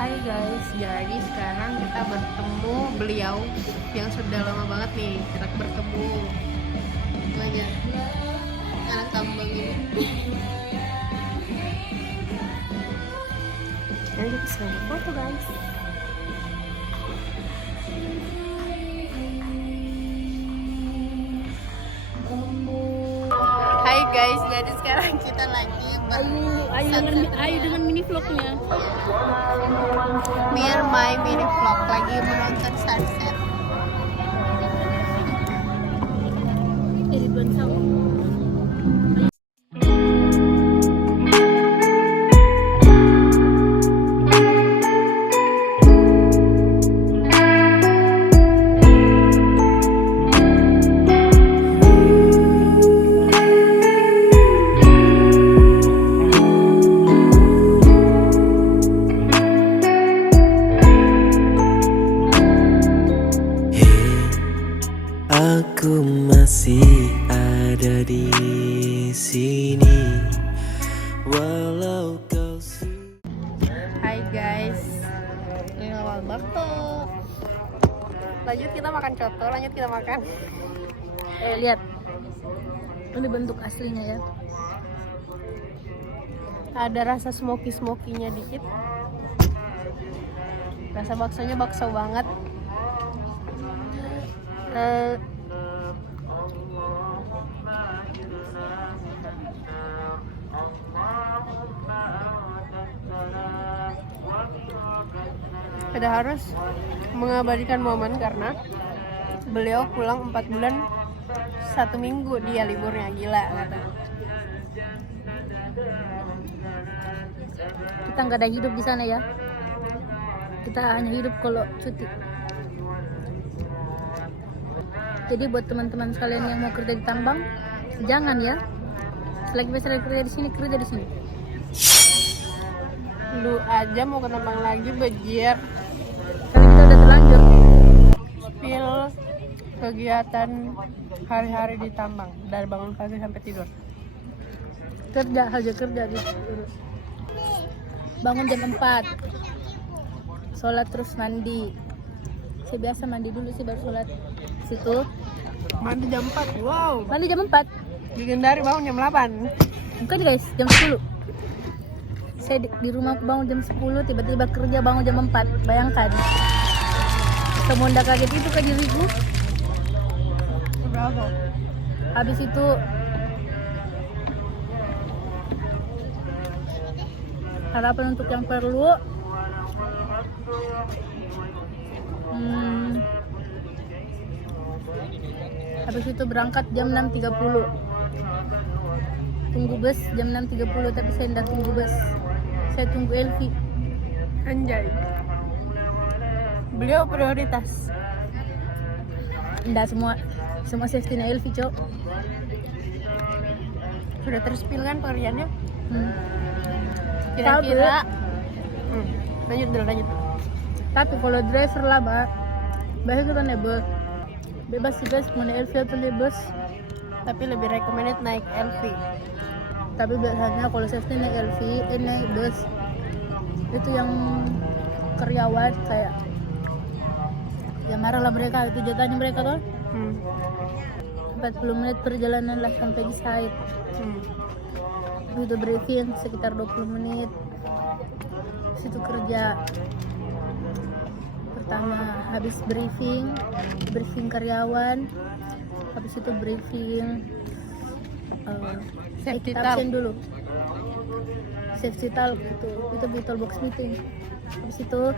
Hai guys, jadi sekarang kita bertemu beliau yang sudah lama banget nih tidak bertemu. Itu aja anak tambang ini. Jadi kita sedang foto guys. Hai guys, jadi sekarang kita lagi Ayo dengan mini vlognya. Near my mini vlog lagi menonton sunset. Ridwan Sawu. Aku masih ada di sini walau kau Hai guys, ini awal bakso. Lanjut kita makan coto, lanjut kita makan. Lihat. Ini bentuk aslinya ya. Ada rasa smoky-smokinya dikit. Rasa baksonya bakso banget. Kita harus mengabadikan momen karena beliau pulang 4 bulan 1 minggu dia liburnya, gila kata. Kita nggak ada hidup di sana ya. Kita hanya hidup kalau cuti. Jadi buat teman-teman sekalian yang mau kerja di tambang, jangan ya. Selagi bisa kerja di sini, kerja di sini. Lu aja mau ke tambang lagi bejir. Karena kita udah terlanjur. Spill kegiatan hari-hari di tambang dari bangun pagi sampai tidur. Kerja aja kerja di bangun jam 4, sholat terus mandi. Saya biasa mandi dulu sih baru sholat. Situ Mandi jam 4, wow. mandi jam 4. Digendari bangun jam 8. Bukan guys, jam 10. Saya di rumah aku bangun jam 10, tiba-tiba kerja bangun jam 4. Bayangkan. Semonda kaget itu ke diriku. Berapa? Habis itu harapan untuk yang perlu. Habis itu berangkat jam 6.30. Tunggu bus jam 6.30, tapi saya tidak tunggu bus. Saya tunggu Elvi. Anjay. Beliau prioritas. Tidak semua safety na Elvi, Cok. Sudah terspill kan pengerjaannya? Tapi Kira-kira lanjut dulu. Tapi kalau driver lah, Mbak, bahasa itu kan bebas sih guys, mau naik LV atau naik bus. Tapi lebih recommended naik LV. Tapi biasanya kalau safety naik LV, naik bus itu yang karyawan kayak ya marah lah mereka, itu jatahnya mereka tuh. 40 menit perjalanan lah sampai di site. Itu briefing sekitar 20 menit. Situ kerja. Pertama habis briefing karyawan, habis itu briefing Safety kita absen dulu, safety talk itu betul box meeting. Habis itu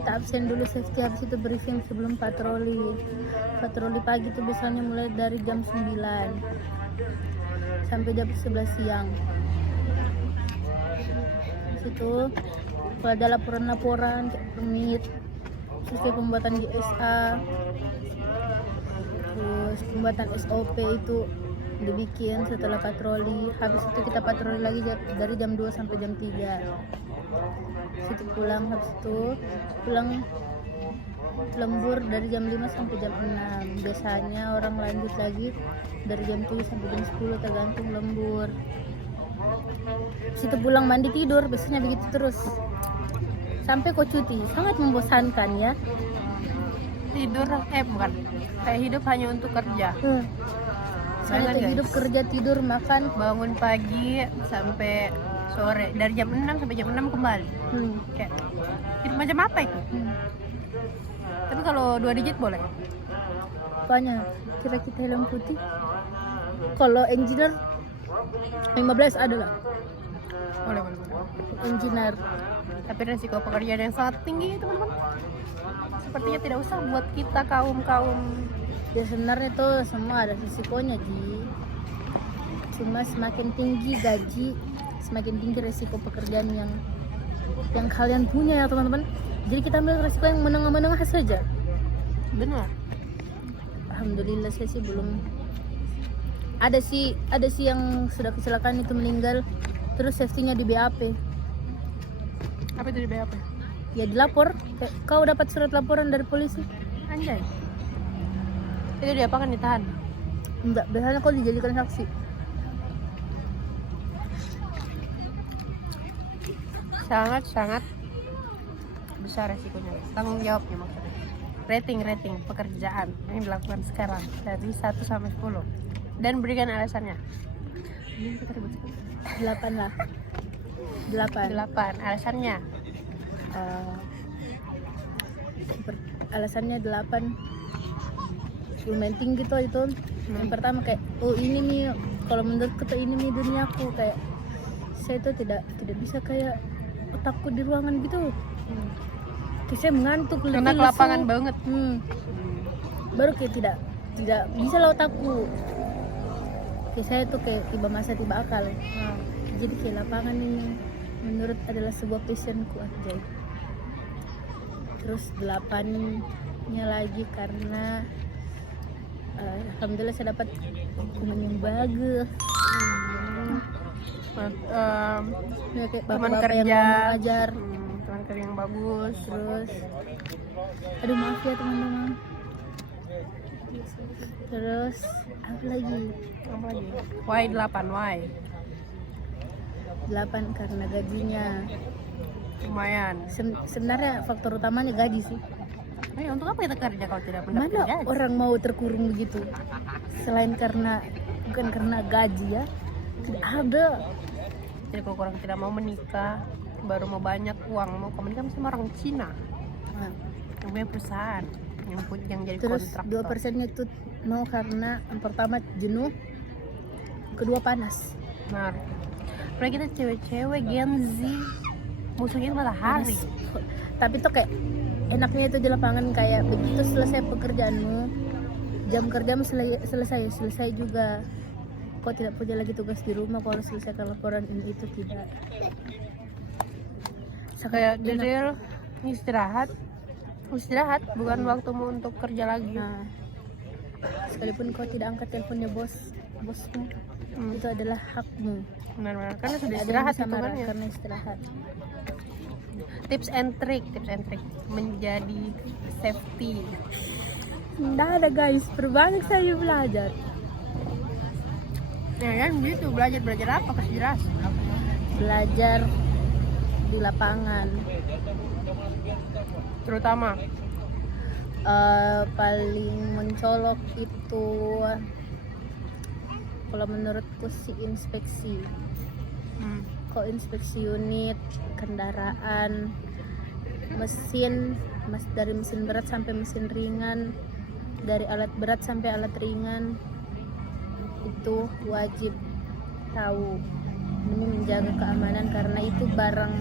kita absen dulu safety, habis itu briefing sebelum patroli pagi itu biasanya mulai dari jam 9 sampai jam 11 siang. Habis itu kalau ada laporan permit, sesuai pembuatan GSA, terus pembuatan SOP itu dibikin setelah patroli. Habis itu kita patroli lagi dari jam 2 sampai jam 3. Situ pulang, habis itu pulang lembur dari jam 5 sampai jam 6. Biasanya orang lanjut lagi dari jam 7 sampai jam 10 tergantung lembur. Situ pulang mandi tidur, biasanya begitu terus. sampai kau cuti, sangat membosankan ya. Tidur bukan kayak hidup hanya untuk kerja. Saya Benar, guys. hidup kerja tidur makan. Bangun pagi sampai sore, dari jam 6 sampai jam 6 kembali. Kayak hidup macam apa itu? Tapi kalau 2 digit boleh. Pokoknya kira kita helm putih. Kalau engineer 15 adalah Boleh. engineer. Tapi resiko pekerjaan yang sangat tinggi teman-teman. Sepertinya tidak usah buat kita kaum Ya sebenarnya tuh semua ada risikonya Ji. Cuma semakin tinggi gaji, semakin tinggi resiko pekerjaan yang kalian punya ya teman-teman. Jadi kita ambil resiko yang menengah-menengah saja. benar. Alhamdulillah saya sih belum. Ada sih yang sudah kecelakaan itu meninggal, terus safety-nya di BAP. Apa itu di BAP? Ya dilapor. Kayak, kau dapat surat laporan dari polisi? Anjay. Itu dia apa kan ditahan? Enggak, biasanya kau dijadikan saksi. Sangat besar resikonya, tanggung jawabnya maksudnya. Rating pekerjaan yang dilakukan sekarang dari 1 sampai 10 dan berikan alasannya. Ini kita ribut sekali. 8 lah. 8 alasannya. Alasannya 8 lumayan tinggi tuh itu. Yang pertama kayak, oh ini nih, kalau menurutku tuh ini nih duniaku, kayak saya tuh tidak bisa kayak otakku di ruangan gitu. Kayak saya mengantuk, Karena lesu. kelapangan banget. Baru kayak tidak bisa lah otakku. Kayak saya tuh kayak tiba masa tiba akal. Jadi kayak lapangan ini menurut adalah sebuah passionku aja. Terus 8-nya lagi karena alhamdulillah saya dapat teman yang bagus. Ya, kayak Teman bapak-bapak yang kerja. mengajar. Teman kerja yang bagus. Terus aduh maaf ya teman-teman. Terus apa lagi? Why 8? Why? 8 karena gajinya. Lumayan. Sebenarnya faktor utamanya gaji sih. Untuk apa kita kerja kalau tidak Mana mendapat gaji? orang mau terkurung begitu? Selain bukan karena gaji ya. Tidak ada. Jadi kalau orang tidak mau menikah, baru mau banyak uang, mau menikah sama orang Cina yang punya perusahaan, yang jadi Terus kontraktor. 2% itu mau karena yang pertama jenuh, kedua panas. Nah, apalagi kita cewek-cewek Gen Z, musuhnya itu matahari. Tapi tuh kayak enaknya itu di lapangan, kayak begitu selesai pekerjaanmu, jam kerjamu selesai juga. Kau tidak punya lagi tugas di rumah, kau harus selesaikan laporan ini itu tidak. Kayak detail istirahat bukan waktumu untuk kerja lagi. Nah, sekalipun kau tidak angkat teleponnya bosmu, itu adalah hakmu. Benar-benar karena sudah Ada istirahat yang bisa marah hitungannya. karena istirahat. Tips and trick menjadi safety. Nggak ada guys, perbanyak saya belajar. Ya kan gitu, belajar apa? Kasih jelas. Belajar di lapangan. Terutama Paling mencolok itu kalau menurutku si inspeksi. Kok inspeksi unit kendaraan, mesin, dari mesin berat sampai mesin ringan, dari alat berat sampai alat ringan, itu wajib tahu demi menjaga keamanan, karena itu barang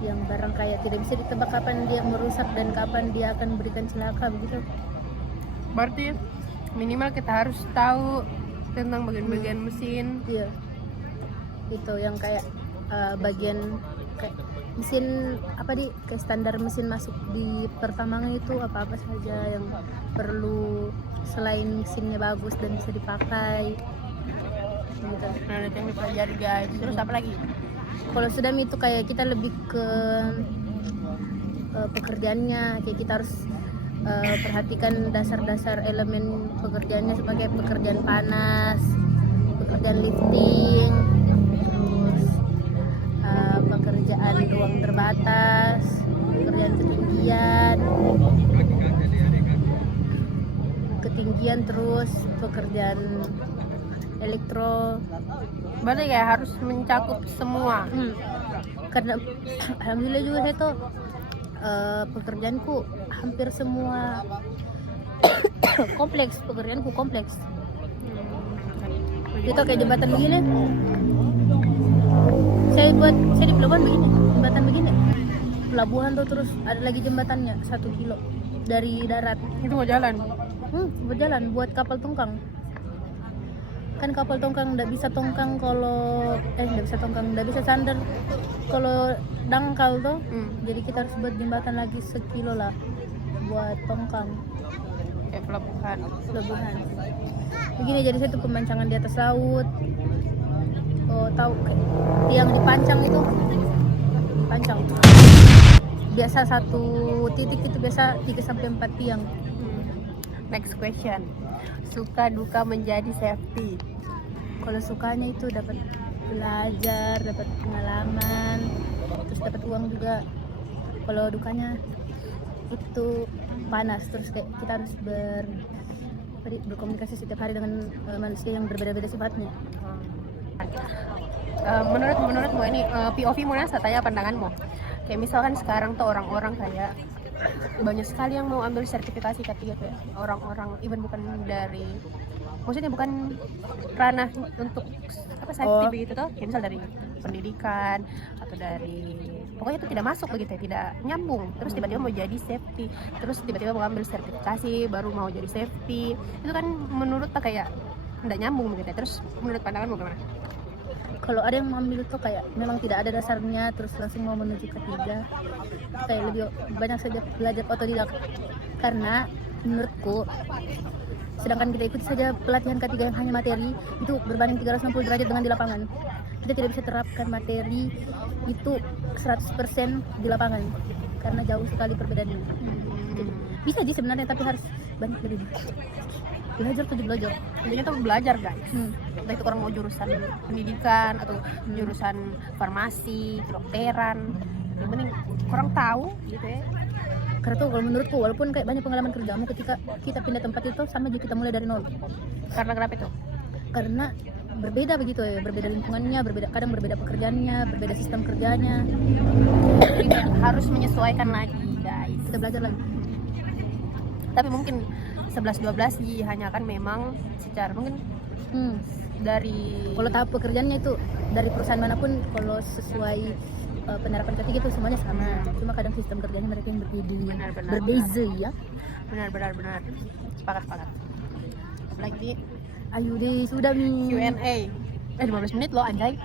yang barang kayak tidak bisa ditebak kapan dia merusak dan kapan dia akan berikan celaka begitu. berarti minimal kita harus tahu tentang bagian-bagian mesin. Iya, itu yang kayak bagian kayak mesin kayak standar mesin masuk di pertambangan itu apa saja yang perlu selain mesinnya bagus dan bisa dipakai gitu. Nah, itu yang dipelajari guys. Terus apa lagi? Kalau sedang itu kayak kita lebih ke pekerjaannya, kayak kita harus perhatikan dasar-dasar elemen pekerjaannya sebagai pekerjaan panas, pekerjaan lifting, terus pekerjaan uang terbatas, pekerjaan ketinggian, terus pekerjaan elektro. Berarti kayak harus mencakup semua. Karena alhamdulillah juga saya tuh pekerjaanku hampir semua pekerjaanku kompleks. Itu kayak jembatan begini, saya di pelabuhan begini, jembatan begini, pelabuhan tuh, terus ada lagi jembatannya 1 kilo dari darat. Itu mau jalan. Berjalan buat kapal tongkang. Kan kapal tongkang nggak bisa sandar kalau dangkal tuh. Jadi kita harus buat jembatan lagi 1 kilo lah buat tongkang. Kayak pelabuhan. Begini, jadi saya tuh pemancangan di atas laut. Tahu tiang dipancang itu? Pancang. Biasa satu titik itu biasa 3-4 tiang. Next question. Suka duka menjadi safety. Kalau sukanya itu dapat belajar, dapat pengalaman, terus dapat uang juga. Kalau dukanya itu panas, terus kayak kita harus berkomunikasi setiap hari dengan manusia yang berbeda-beda sifatnya. Menurutmu ini POV-mu, saya tanya pandanganmu. Kayak misalkan sekarang tuh orang-orang kayak banyak sekali yang mau ambil sertifikasi K3, kayak orang-orang even maksudnya bukan ranah untuk safety begitu tuh, kayak misal dari pendidikan atau dari pokoknya itu tidak masuk begitu ya, tidak nyambung, terus tiba-tiba mau jadi safety, terus tiba-tiba mau ambil sertifikasi baru mau jadi safety, itu kan menurut kayak tidak nyambung begitu ya. Terus menurut pandanganmu gimana? Kalau ada yang mengambil tuh kayak memang tidak ada dasarnya, terus langsung mau menuju K3, kayak lebih banyak saja belajar otodidak. Karena menurutku, sedangkan kita ikut saja pelatihan K3 yang hanya materi, itu berbanding 360 derajat dengan di lapangan. Kita tidak bisa terapkan materi itu 100% di lapangan, karena jauh sekali perbedaannya. Jadi, bisa aja sebenarnya, tapi harus banyak lebih belajar. Intinya tuh belajar guys. Entah itu orang mau jurusan pendidikan atau jurusan farmasi, kedokteran, yang penting kurang tahu gitu ya. Karena tuh kalau menurutku, walaupun kayak banyak pengalaman kerjamu, ketika kita pindah tempat itu sama juga kita mulai dari nol. Karena kenapa itu? Karena berbeda begitu ya, berbeda lingkungannya, kadang berbeda pekerjaannya, berbeda sistem kerjanya. Jadi harus menyesuaikan lagi guys. Kita belajar lagi. Tapi mungkin 11-12 hanya kan memang secara mungkin dari kalau tahap pekerjaannya itu dari perusahaan manapun, kalau sesuai penerapan K3 itu semuanya sama. Cuma kadang sistem kerjanya mereka yang berbeza ya. Benar. Sepakat. Apalagi Ayo deh, sudah nih Q&A. 15 menit loh anjay.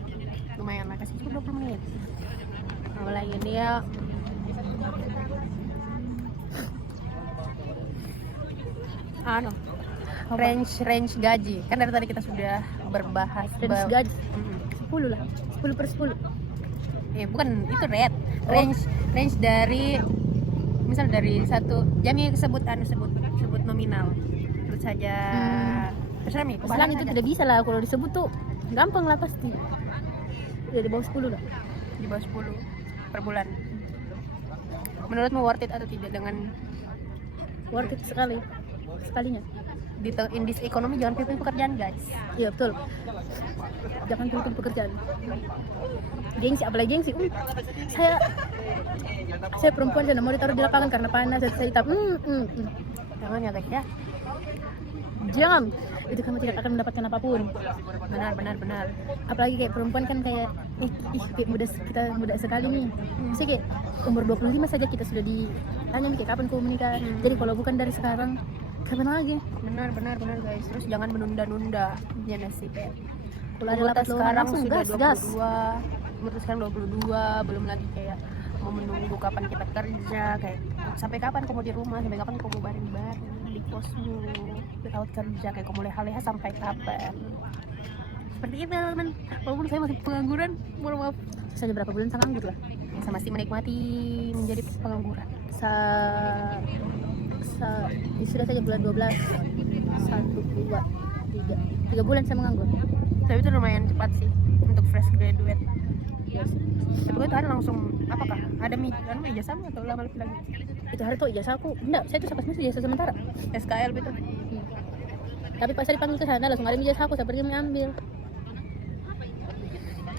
Lumayan lah, kasih 20 menit. Mulai ini ya. Range gaji. Kan dari tadi kita sudah berbahas range gaji 10 lah, 10/10. Bukan, itu range dari misal dari satu jangan sebut nominal, terus saja terserah nih. Selang itu tidak bisa lah, kalau disebut tuh gampang lah pasti. Ya di bawah 10 lah. Di bawah 10 per bulan. Menurutmu worth it atau tidak? Dengan worth it sekalinya. In this economy jangan pilih pekerjaan guys. Iya betul, jangan pilih pekerjaan. Apalagi gengsi. Saya perempuan, saya mau ditaruh di lapangan karena panas, saya hitam. Jangan ya guys ya. Jangan, itu kamu tidak akan mendapatkan apapun. Benar. Apalagi kayak perempuan kan kayak kayak kita muda sekali nih. Misalnya kayak umur 25 saja kita sudah ditanya nih kayak kapan kamu menikah. Jadi kalau bukan dari sekarang, kapan lagi? Benar guys. Terus jangan menunda-nunda ya nasib. Kalau ada lapat sekarang langsung sudah gas. 22, sekarang 22, belum lagi kayak mau menunggu kapan kita kerja, kayak sampai kapan kamu di rumah, sampai kapan kamu bareng-bareng di kosmu, di tempat kerja, kayak kamu leha-leha sampai kapan. Seperti itu teman. Walaupun saya masih pengangguran, mohon maaf. Saja berapa bulan saya nganggur lah. Saya masih menikmati menjadi pengangguran. Sudah saja bulan 12, 1, 2, 3 bulan saya menganggur. Tapi itu lumayan cepat sih untuk fresh graduate. Tapi itu hari langsung apakah ada meja sama atau lama lagi? Itu hari tuh ijazah aku enggak, saya tuh pas masih ijazah sementara. SKL betul. Tapi pas saya dipanggil ke sana langsung ada ijazah aku, saya pergi mengambil.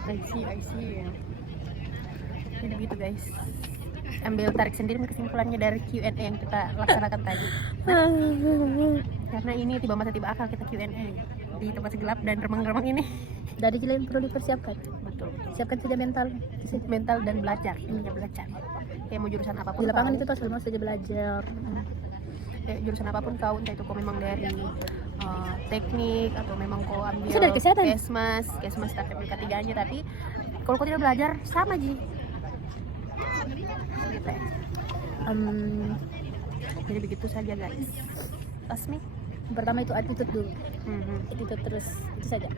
I see. Jadi gitu guys. Ambil tarik sendiri kesimpulannya dari Q&A yang kita laksanakan tadi. Karena ini tiba masa tiba akal kita Q&A di tempat gelap dan remang-remang ini. Dari kalian perlu dipersiapkan. Betul. Siapkan saja mental Dan belajar. Intinya belajar. Kayak mau jurusan apapun. di lapangan kau, itu tuh semua saja belajar. Kayak jurusan apapun kau, entah itu kau memang dari teknik atau memang kau ambil Bisa dari kesehatan. kesmas taktik ketiganya, tapi kalau kau tidak belajar sama Ji. Gitu ya. Jadi begitu saja guys. Asmi. Pertama itu attitude dulu. Attitude terus itu saja.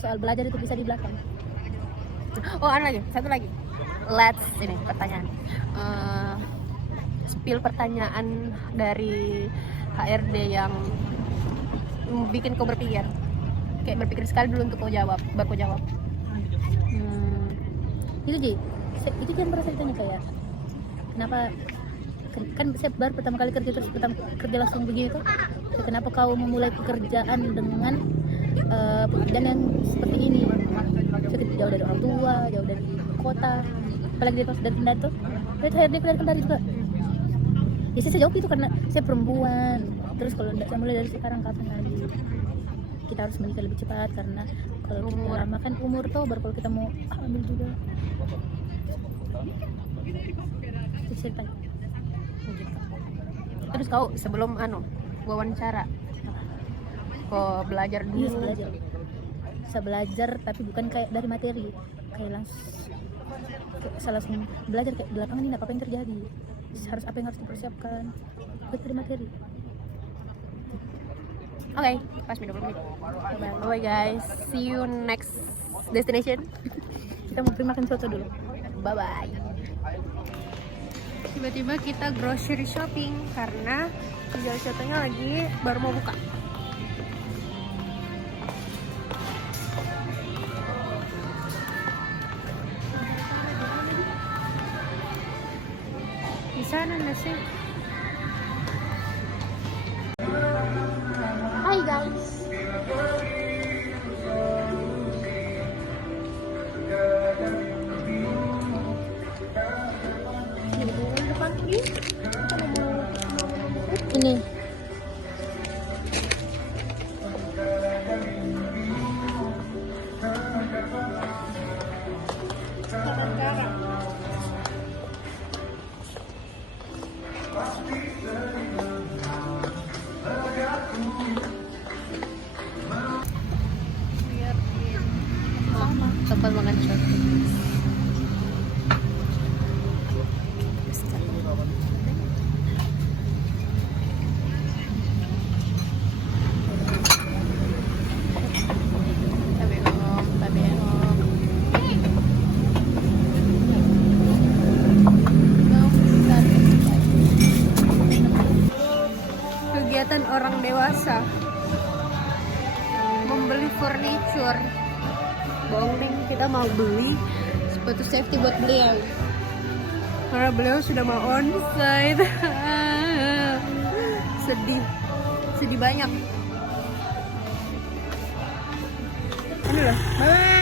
Soal belajar itu bisa di belakang. Oh, ada lagi, satu lagi. Let's ini pertanyaan. Spill pertanyaan dari HRD yang bikin kau berpikir. Kayak berpikir sekali dulu untuk kau jawab, baru kau jawab. Itu Ji, itu yang merasa ditanya kayak kenapa kan saya baru pertama kali kerja terus kerja langsung begitu. Kenapa kau memulai pekerjaan dengan pekerjaan yang seperti ini? Saya jauh dari orang tua, jauh dari kota, apalagi dari Kendari tuh. Saya HRD dari Kendari juga. Ya saya jawab itu karena saya perempuan. Terus kalau tidak saya mulai dari sekarang kapan lagi? Kita harus menikah lebih cepat karena kalau kita lama kan umur tuh baru kalau kita mau ambil juga. Itu ceritanya. Terus kau sebelum wawancara kau belajar dulu. Iya, bisa belajar tapi bukan kayak dari materi, kayak langsung belajar kayak di lapangan ini apa yang terjadi, harus apa yang harus dipersiapkan, bukan dari materi. Oke, pas 20 menit. Bye guys, see you next destination. Kita mau pergi makan soto dulu. Bye bye. Tiba-tiba kita grocery shopping karena penjual sotonya lagi baru mau buka. Di sana nasi. Hai guys. Ini Tempat makan soto. Kegiatan orang dewasa membeli furniture. Bonding kita mau beli sepatu safety buat beliau karena beliau sudah mau onsite. sedih banyak. Ini loh, bye.